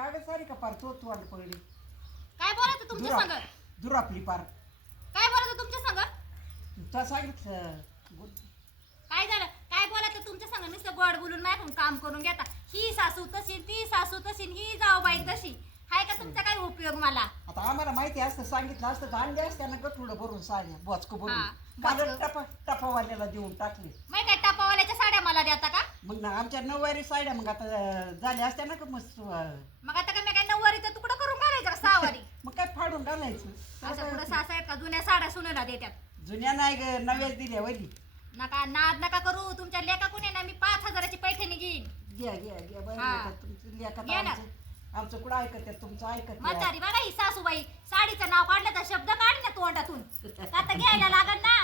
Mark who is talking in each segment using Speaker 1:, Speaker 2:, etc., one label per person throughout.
Speaker 1: काय ग सारी का पार तो तू आलं पडली
Speaker 2: काय बोलायचं तुमच्या
Speaker 1: दुरा
Speaker 2: संग
Speaker 1: दुरापली पार.
Speaker 2: काय बोलायचं तुमच्या संग
Speaker 1: तुला सांगितलं
Speaker 2: काय झालं? काय बोलायचं तुमच्या संग नुसतं गोड बोलून माझ्याकडून काम करून घेता. ही सासू तशी ती सासू तशी ही जाऊ बाई तशी. हाय का तुमचा काय उपयोग मला?
Speaker 1: आता आम्हाला माहिती असतं सांगितलं असतं तर आणले असते ना गठुडं भरून साड्या बोचकं भरून. काल
Speaker 2: बोचकं.
Speaker 1: टपा टपावाल्याला देऊन टाकले.
Speaker 2: माहिती काय टपावाल्याच्या साड्या मला का
Speaker 1: मग ना आमच्या नऊवारी साड्या मग आता झाल्या असत्या ना का मस्त
Speaker 2: मग आता काय मी काय नऊवारीचा तुकडा करून घालायचा का सहावारी?
Speaker 1: मग काय फाडून घालायचं?
Speaker 2: असं पुढं सासा आहेत का जुन्या साड्या सुनेला देतात
Speaker 1: जुन्या नाही ग नव्याच दिल्या वली
Speaker 2: नका नाद नका करू. तुमच्या लेका कोणी ना मी पाच हजाराची पैठणी घेईन.
Speaker 1: घ्या घ्या घ्या बरं
Speaker 2: हा.
Speaker 1: आता तुमचं लेखात
Speaker 2: घ्या ना.
Speaker 1: आमचं. आमचं कुठं ऐकत आहे, तुमचं ऐकत.
Speaker 2: म्हातारी बघा ही सासूबाई. साडीचं नाव काढलं तर शब्द काढ ना तोंडातून. आता घ्यायला लागल ना.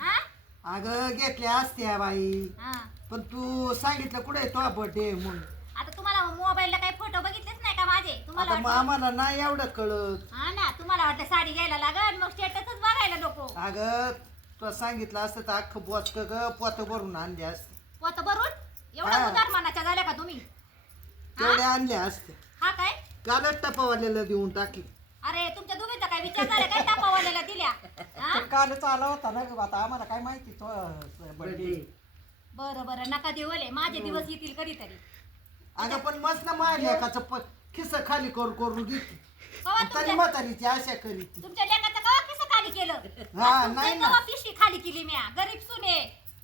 Speaker 2: हा?
Speaker 3: अगं घेतल्या असत्या बाई.
Speaker 2: हा.
Speaker 3: पण तू सांगितलं कुठे तो बर्थडे म्हणून.
Speaker 2: आता तुम्हाला मोबाईलला काही फोटो बघितलेच नाही का माझे? तुम्हाला
Speaker 3: आता मग
Speaker 2: वाटलं-
Speaker 3: आम्हाला नाही एवढं कळत.
Speaker 2: हा ना तुम्हाला वाटलं साडी घ्यायला लागल? मग स्टेटसच बघायला नको.
Speaker 3: अगं तुला सांगितलं असतं तर अख्खं बोचक ग पोत भरून आणले असते.
Speaker 2: पोत भरून? एवढा
Speaker 3: हा.
Speaker 2: उदार मानाच्या झाल्या का तुम्ही?
Speaker 3: तेवढ्या आणल्या असते.
Speaker 2: हा काय?
Speaker 3: कालच टपावाल्याला देऊन टाकली
Speaker 2: अरे तुमच्या दोघींचा काय विचार झाला? काय टापावाल्याला दिल्या? हा?
Speaker 1: तो कालच आला होता ना ग आता आम्हाला काय माहिती तो बर्थडे
Speaker 2: बरं बरं. नका देवले. माझे दिवस येतील कधीतरी.
Speaker 3: अगं पण मस्त ना माझ्या लेकाचं खिस खाली करून करून घेतली
Speaker 2: कवा
Speaker 3: तरी
Speaker 2: तुमच्या
Speaker 3: म्हातारीची आशा करीत.
Speaker 2: तुमच्या लेकाचं कवा कसं खाली केलं?
Speaker 3: हा,
Speaker 2: तुमचं
Speaker 3: नाही ना.
Speaker 2: कवा पिशवी खाली केली म्या? गरीब सुने.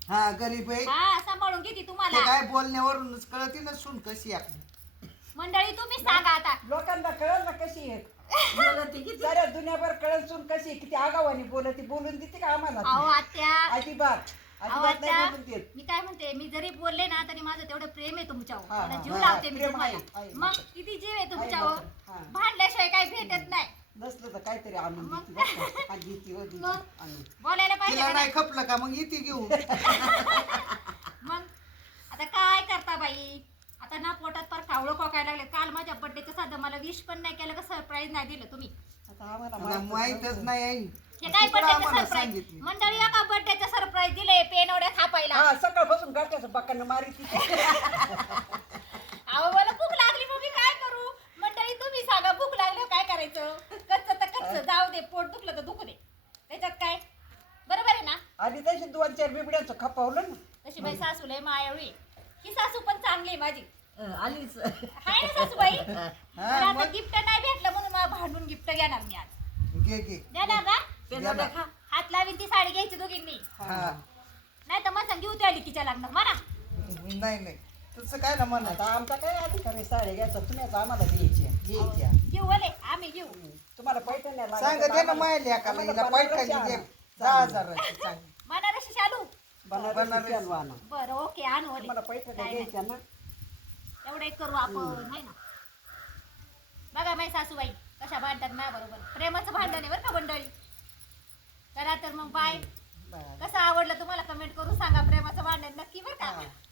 Speaker 3: हा गरीब आहे.
Speaker 2: हा सांभाळून घेते
Speaker 3: ते
Speaker 2: तुम्हाला
Speaker 3: काय बोलण्यावरूनच कळती ना सून कशी आपली.
Speaker 2: मंडळी तुम्ही सांगा आता.
Speaker 1: लोकांना कळलं ना कशी आहे? साऱ्या दुनियाभर कळल सून कशी आहे, किती आगावानी बोलती बोलून देते का आम्हाला? ती?
Speaker 2: अहो आत्या.
Speaker 1: अजिबात.
Speaker 2: अहो
Speaker 1: अजिबात नाही
Speaker 2: आत्या
Speaker 1: बोलून देत
Speaker 2: मी काय म्हणते मी जरी बोलले ना तरी माझं तेवढं प्रेम आहे तुमच्यावर
Speaker 1: हा, हा,
Speaker 2: जीव
Speaker 1: हा,
Speaker 2: लावते मी
Speaker 1: प्रेम
Speaker 2: तुम्हाला
Speaker 1: आहे, आहे.
Speaker 2: मग किती जीव आहे तुमच्यावर
Speaker 1: हा.
Speaker 2: भांडल्याशिवाय काही भेटत नाही
Speaker 1: नसलं तर काहीतरी आणून
Speaker 2: मग?
Speaker 1: देते बरं का? हा, देते हो, देते.
Speaker 2: मग?
Speaker 1: आणून.
Speaker 2: बोलायला पाहिजे
Speaker 3: तिला
Speaker 2: का
Speaker 3: नाही खपलं का मग इथे घेऊन
Speaker 2: मग आता काय करता बाई आता ना पोटात फार कावळं कोकायला लागले काल माझ्या बर्थडेचं साधं मला विश पण नाही केलं का सरप्राईज नाही दिलं तुम्ही
Speaker 1: आता आम्हाला
Speaker 3: मला
Speaker 1: माहीतच.
Speaker 3: नाही आई
Speaker 2: हे काय
Speaker 3: तिला
Speaker 2: बर्थडेचं
Speaker 3: आम्हाला
Speaker 2: सरप्राईज
Speaker 3: सांगितली.
Speaker 2: मंडळी एका बर्थडेचं सरप्राईज थापायला
Speaker 1: हा सकाळपासून गाठ्याचं बाकांना मारी
Speaker 2: अहो मला भूक लागली मग मी काय करू? मंडळी तुम्ही सांगा भूक लागली काय करायचं? कच्च तर कच्च जाऊ दे पोट दुखलं तर दुखू दे. त्याच्यात काय? बरोबर आहे ना?
Speaker 1: आणि तशी दोन चार बिबड्यांचं खपावलं ना.
Speaker 2: तशी बाई सासू लय मायाळू ही सासू पण चांगली आहे माझी.
Speaker 4: आलीच.
Speaker 2: हाय ना सासूबाई? आता? गिफ्ट नाही भेटलं म्हणून मला भांडून गिफ्ट घेणार मी आज.
Speaker 3: घे घे.
Speaker 2: देणार ना. हात लावीन ती साडी घ्यायची दोघींनी.
Speaker 3: हा.
Speaker 2: नाही तर मग घेऊ त्या लिकीच्या लग्नात म्हणा.
Speaker 3: नाही नाही. तसं काय ना म्हणत
Speaker 1: आता आमचा काय अधिकार आहे? साड्या घ्यायचा. तुम्ही आता आम्हाला द्यायच्या घ्यायच्या
Speaker 2: घेऊ वले आम्ही घेऊ.
Speaker 1: तुम्हाला लागतात,
Speaker 3: सांग दे ना मायल्या का हिला पैठणी. दे. दहा हजाराची सांग.
Speaker 2: बनारसी शालू.
Speaker 1: बनारसी
Speaker 3: बनारसी.
Speaker 1: आणा.
Speaker 2: बरं ओके आणू वले.
Speaker 1: तुम्हाला पैठण्या
Speaker 2: काय नाही.
Speaker 1: घ्यायच्या ना?
Speaker 2: एवढं एक करू आपण है ना? बघा माई सासूबाई कशा भांडतात ना बरोबर प्रेमाचं भांडण आहे बरं का मंडळी? करा तर मग बाय
Speaker 1: बरं.
Speaker 2: कसं आवडलं